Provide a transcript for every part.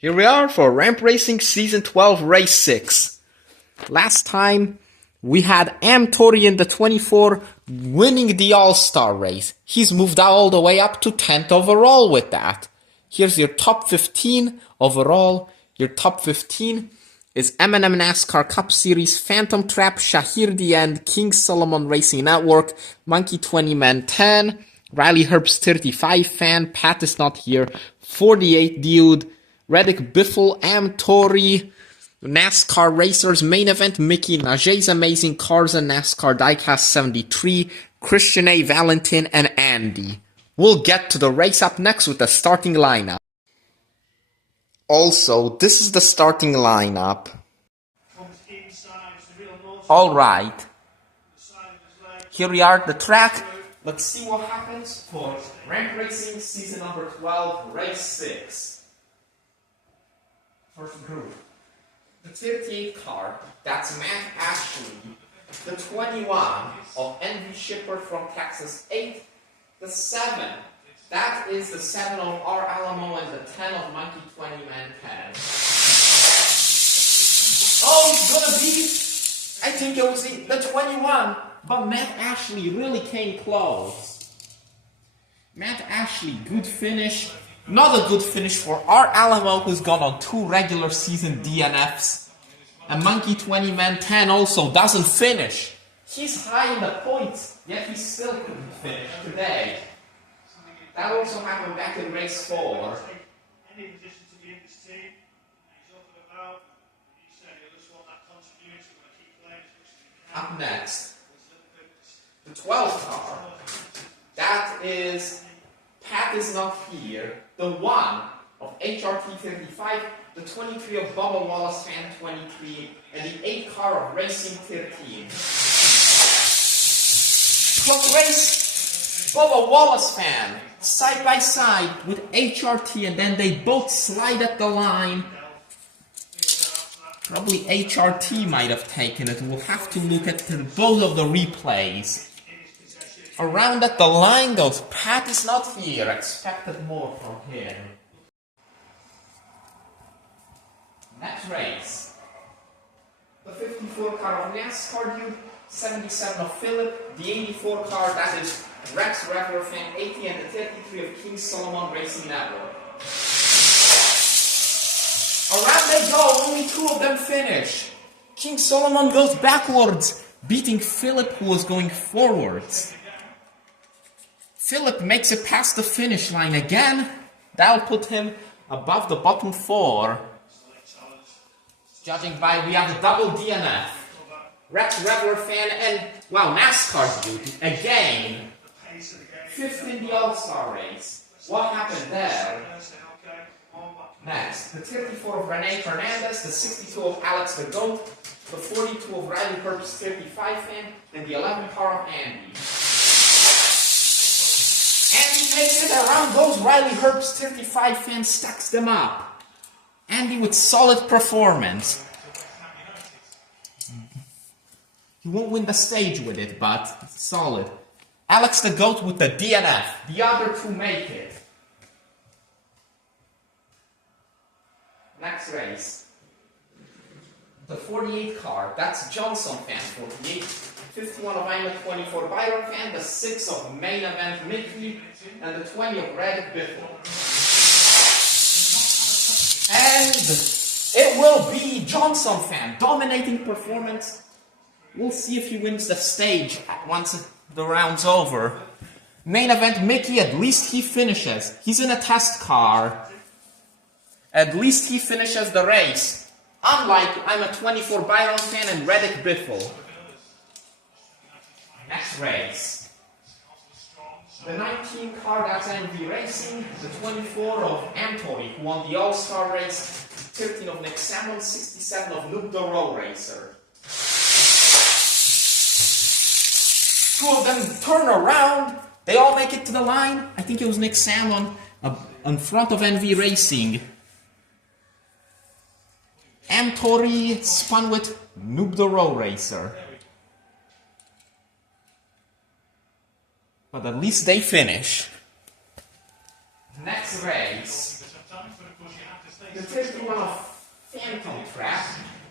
Here we are for Ramp Racing Season 12 Race 6. Last time we had Amtori in the 24 winning the All-Star race. He's moved all the way up to 10th overall with that. Here's your top 15 overall. Your top 15 is M&M NASCAR Cup Series, Phantom Trap, Shahir the End, King Solomon Racing Network, Monkey 20 Man 10, Riley Herbst 35 Fan, Pat is not here, 48 Dude, Reddick Biffle, Amtori, NASCAR Racers Main Event, Mickey, Najay's Amazing Cars and NASCAR Diecast 73, Christian A. Valentin, and Andy. We'll get to the race up next with the starting lineup. Also, this is the starting lineup. Alright. Here we are at the track. Let's see what happens for Ramp Racing Season number 12, Race 6. First group. The 38 car, that's Matt Ashley. The 21 of Envy Shipper from Texas 8. The 7, that is the 7 of R. Alamo and the 10 of Monkey 20 Man 10. Oh, it's gonna be, I think it was the 21, but Matt Ashley really came close. Matt Ashley, good finish. Not a good finish for R. Alamo, who's gone on 2 regular season DNFs. And Monkey 20 Man 10 also doesn't finish. He's high in the points, yet he still couldn't finish today. That also happened back in race 4. Up next, the 12 car. That is, Pat is not here. The 1 of HRT 35, the 23 of Bubba Wallace Fan 23, and the 8 car of Racing 13. Close race, Bubba Wallace Fan, side by side with HRT, and then they both slide at the line. Probably HRT might have taken it. We'll have to look at both of the replays. Around at the line goes, Pat is not here. Expected more from him. Next race. The 54 car of NASCAR Dude, 77 of Philip, the 84 car, that is Rex Regular Fan 80, and the 33 of King Solomon Racing Network. Around they go, only 2 of them finish. King Solomon goes backwards, beating Philip, who was going forwards. Philip makes it past the finish line again. That'll put him above the bottom 4. Judging by, we have a double DNF. Rex Regular Fan and, wow, NASCAR Dude again. 5th in the All-Star race. What happened there? Next, the 34 of Rene Fernandez, the 62 of Alex the Goat, the 42 of Riley Herbst 35 Fan, and the 11 car of Andy. Andy takes it around, goes Riley Herbst 35 Fan, stacks them up. Andy with solid performance. He won't win the stage with it, but solid. Alex the Goat with the DNF. The other 2 make it. Next race. The 48 car, that's Johnson Fan 48. 51 of I'm a 24 Byron Fan, the 6 of Main Event Mickey, and the 20 of Reddick Biffle. And it will be Johnson Fan, dominating performance. We'll see if he wins the stage once the round's over. Main Event Mickey, at least he finishes. He's in a test car. At least he finishes the race. Unlike I'm a 24 Byron Fan and Reddick Biffle. Next race. The 19 car, that's Envy Racing. The 24 of Amtori, who won the All-Star race. 13 of Nick Samuel, 67 of Luke the Road Racer. 2 of them turn around. They all make it to the line. I think it was Nick Salmon in front of Envy Racing. Amtori spun with Noob the Road Racer. But at least they finish. Next race. The 51 of Phantom Trap,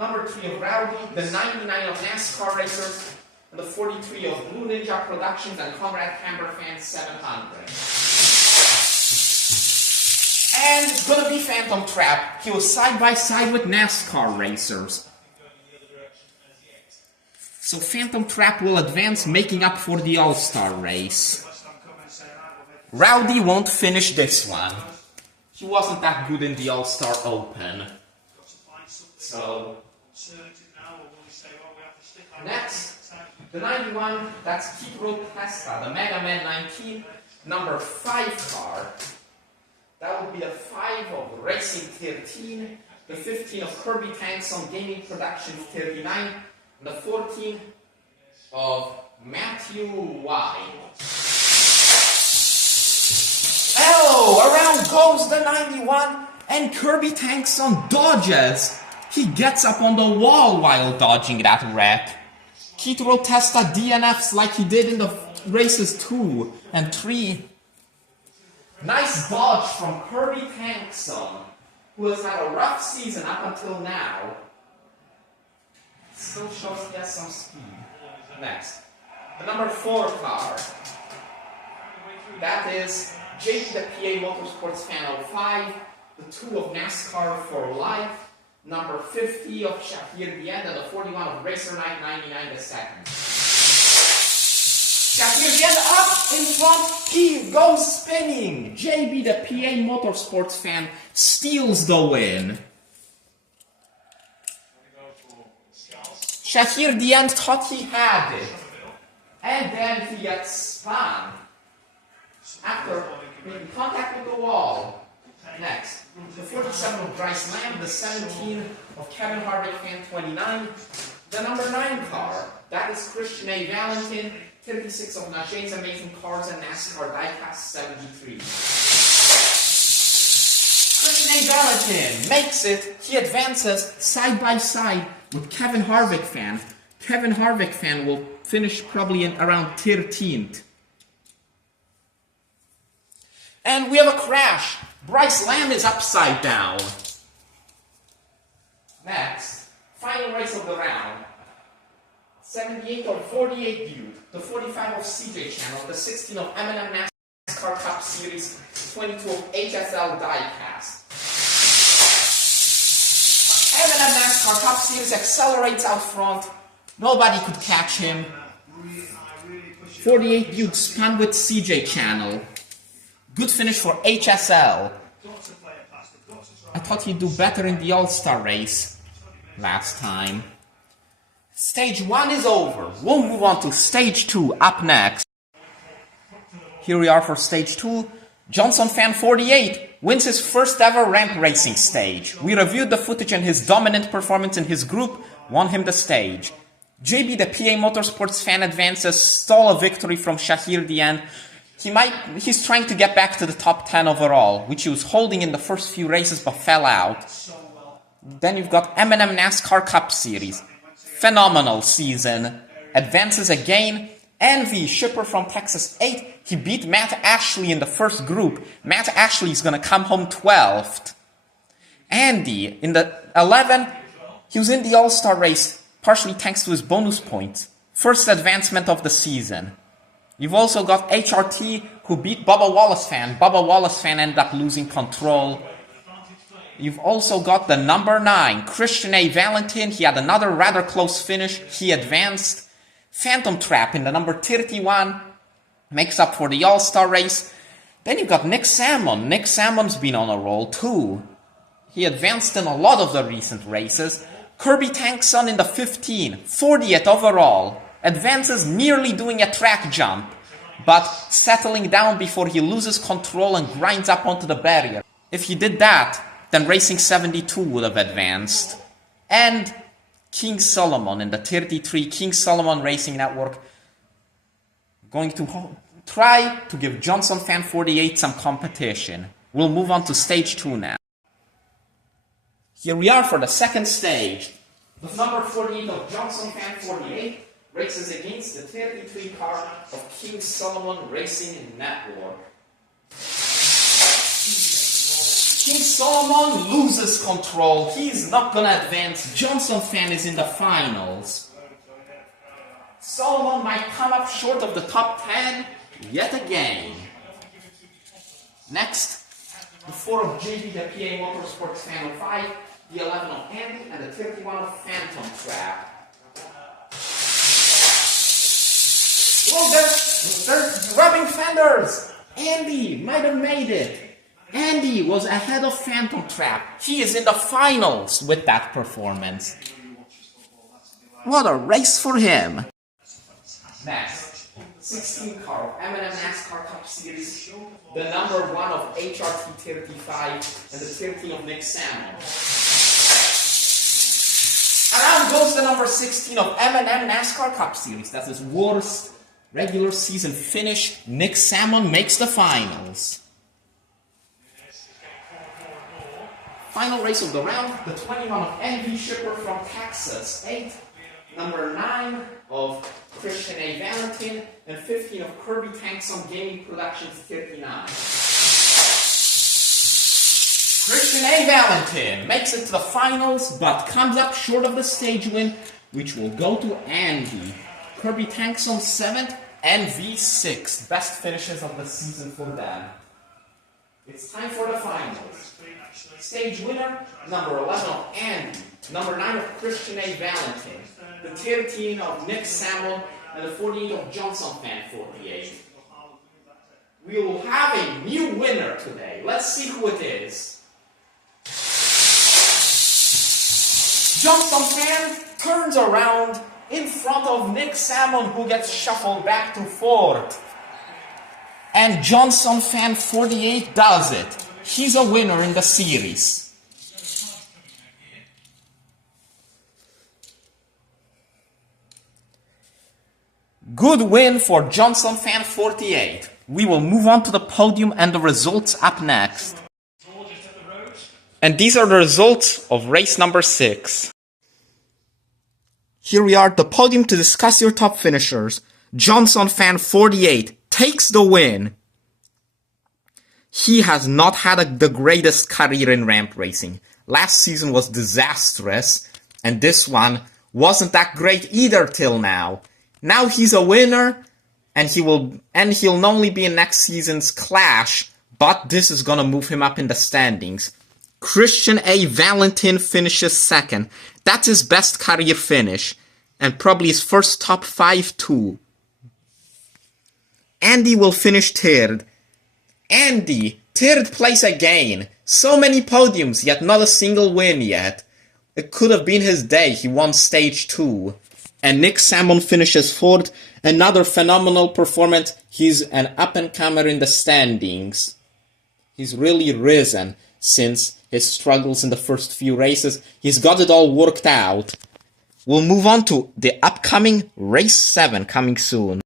number 3 of Rowdy, the 99 of NASCAR Racers, and the 43 of Blue Ninja Productions and Conrad Camberfan 700. And it's gonna be Phantom Trap. He was side by side with NASCAR Racers. So Phantom Trap will advance, making up for the All-Star race. Rowdy won't finish this one. He wasn't that good in the All-Star Open. So, next, the 91, that's Kito Testa, the Mega Man 19, number 5 car. That would be the 5 of Racing 13, the 15 of Kirby Tankson Gaming Productions 39, and the 14 of Matthew Y. Oh, around goes the 91, and Kirby Tankson dodges. He gets up on the wall while dodging that wreck. Kito Testa DNFs like he did in the races 2 and 3. Nice dodge from Kirby Tankson, who has had a rough season up until now. Still shows he has some speed. Next, the number 4 car. That is JP the PA Motorsports Fan 05, the 2 of NASCAR for Life, number 50 of Shahir Diend, and the 41 of Racer Night 99 the second. Shahir Diend up in front, he goes spinning. JB the PA Motorsports Fan steals the win. Shahir Diend thought he had it, and then he gets spun after making contact with the wall. Next, the 47 of Bryce Lamb, the 17 of Kevin Harvick Fan 29, the number 9 car, that is Christian A. Valentin, 36 of Najee's Amazing Cars and NASCAR Diecast 73. Christian A. Valentin makes it, he advances side by side with Kevin Harvick Fan. Kevin Harvick Fan will finish probably in around 13th. And we have a crash. Bryce Lamb is upside down. Next, final race of the round. 78 or 48 Butte, the 45 of CJ Channel, the 16 of M&M NASCAR Cup Series, 22 of HSL Diecast. M&M NASCAR Cup Series accelerates out front. Nobody could catch him. 48 Butte spun with CJ Channel. Good finish for HSL. I thought he'd do better in the All-Star race last time. Stage 1 is over. We'll move on to Stage 2 up next. Here we are for Stage 2. Johnson Fan 48 wins his first ever ramp racing stage. We reviewed the footage and his dominant performance in his group won him the stage. JB the PA Motorsports Fan advances, stole a victory from Shahir Diend. He's trying to get back to the top 10 overall, which he was holding in the first few races but fell out. Then you've got M&M NASCAR Cup Series. Phenomenal season. Advances again. Envy, shipper from Texas 8. He beat Matt Ashley in the first group. Matt Ashley is going to come home 12th. Andy, in the 11, he was in the All-Star race, partially thanks to his bonus points. First advancement of the season. You've also got HRT, who beat Bubba Wallace Fan. Bubba Wallace Fan ended up losing control. You've also got the number 9, Christian A. Valentin. He had another rather close finish. He advanced. Phantom Trap in the number 31 makes up for the All-Star race. Then you've got Nick Salmon. Nick Salmon's been on a roll too. He advanced in a lot of the recent races. Kirby Tankson in the 15, 40th overall. Advances nearly doing a track jump, but settling down before he loses control and grinds up onto the barrier. If he did that, then Racing 72 would have advanced. And King Solomon in the 33, King Solomon Racing Network, going to try to give Johnson Fan 48 some competition. We'll move on to Stage 2 now. Here we are for the second stage. The number 48 of Johnson Fan 48 races against the 33 car of King Solomon Racing Network. King Solomon loses control. He's not gonna advance. Johnson Fan is in the finals. Solomon might come up short of the top 10 yet again. Next, the 4 of JB, the PA Motorsports Fan 5, the 11 of Andy, and the 31 of Phantom Trap. Oh, they're rubbing fenders! Andy might have made it. Andy was ahead of Phantom Trap. He is in the finals with that performance. What a race for him. Next, 16 car of M&M NASCAR Cup Series, the number 1 of HRT 35, and the 13 of Nick Salmon. Around goes the number 16 of M&M NASCAR Cup Series. That's his worst regular season finish. Nick Salmon makes the finals. Final race of the round, the 21 of NV Shipper from Texas 8, number 9 of Christian A. Valentin, and 15 of Kirby Tankson Gaming Productions 39. Christian A. Valentin makes it to the finals, but comes up short of the stage win, which will go to Andy. Kirby Tankson 7th, and V6th. Best finishes of the season for them. It's time for the finals. Stage winner, number 11 of Andy, number 9 of Christian A. Valentin, the 13 of Nick Salmon, and the 48 of Johnson Fan 48. We will have a new winner today. Let's see who it is. Johnson Fan turns around in front of Nick Salmon, who gets shuffled back to 4th. And Johnson Fan 48 does it. He's a winner in the series. Good win for Johnson Fan 48. We will move on to the podium and the results up next. And these are the results of race number 6. Here we are at the podium to discuss your top finishers. Johnson Fan 48 takes the win. He has not had the greatest career in ramp racing. Last season was disastrous, and this one wasn't that great either till now. Now he's a winner, and he'll not only be in next season's Clash, but this is gonna move him up in the standings. Christian A. Valentin finishes 2nd. That's his best career finish, and probably his first top 5 too. Andy will finish 3rd. Andy, 3rd place again. So many podiums, yet not a single win yet. It could have been his day. He won stage 2. And Nick Salmon finishes 4th. Another phenomenal performance. He's an up-and-comer in the standings. He's really risen since his struggles in the first few races. He's got it all worked out. We'll move on to the upcoming Race 7 coming soon.